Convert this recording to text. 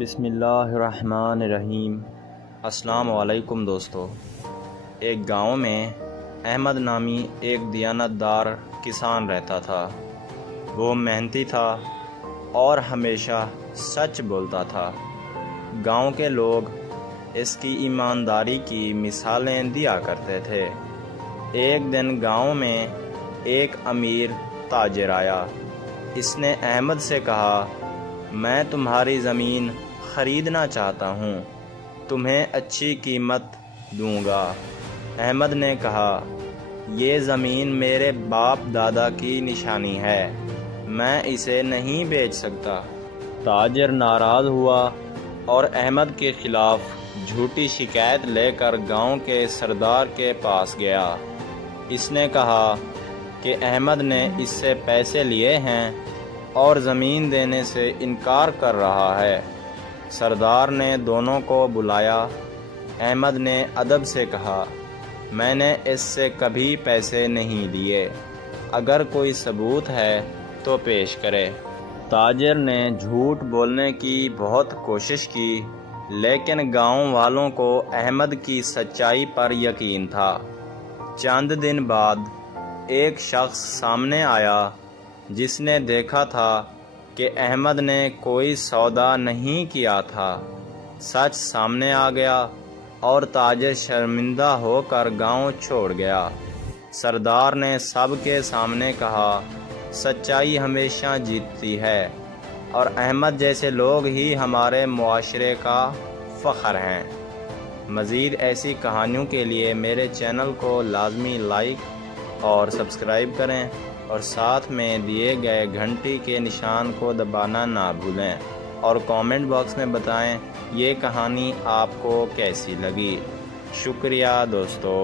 بسم اللہ الرحمن الرحیم۔ السلام علیکم دوستو۔ ایک گاؤں میں احمد نامی ایک دیانتدار کسان رہتا تھا۔ وہ محنتی تھا اور ہمیشہ سچ بولتا تھا۔ گاؤں کے لوگ اس کی ایمانداری کی مثالیں دیا کرتے تھے۔ ایک دن گاؤں میں ایک امیر تاجر آیا۔ اس نے احمد سے کہا، میں تمہاری زمین خریدنا چاہتا ہوں، تمہیں اچھی قیمت دوں گا۔ احمد نے کہا، یہ زمین میرے باپ دادا کی نشانی ہے، میں اسے نہیں بیچ سکتا۔ تاجر ناراض ہوا اور احمد کے خلاف جھوٹی شکایت لے کر گاؤں کے سردار کے پاس گیا۔ اس نے کہا کہ احمد نے اس سے پیسے لیے ہیں اور زمین دینے سے انکار کر رہا ہے۔ سردار نے دونوں کو بلایا۔ احمد نے ادب سے کہا، میں نے اس سے کبھی پیسے نہیں لیے، اگر کوئی ثبوت ہے تو پیش کرے۔ تاجر نے جھوٹ بولنے کی بہت کوشش کی، لیکن گاؤں والوں کو احمد کی سچائی پر یقین تھا۔ چند دن بعد ایک شخص سامنے آیا جس نے دیکھا تھا کہ احمد نے کوئی سودا نہیں کیا تھا۔ سچ سامنے آ گیا اور تاجر شرمندہ ہو کر گاؤں چھوڑ گیا۔ سردار نے سب کے سامنے کہا، سچائی ہمیشہ جیتتی ہے اور احمد جیسے لوگ ہی ہمارے معاشرے کا فخر ہیں۔ مزید ایسی کہانیوں کے لیے میرے چینل کو لازمی لائک اور سبسکرائب کریں اور ساتھ میں دیے گئے گھنٹی کے نشان کو دبانا نہ بھولیں، اور کامنٹ باکس میں بتائیں یہ کہانی آپ کو کیسی لگی۔ شکریہ دوستو۔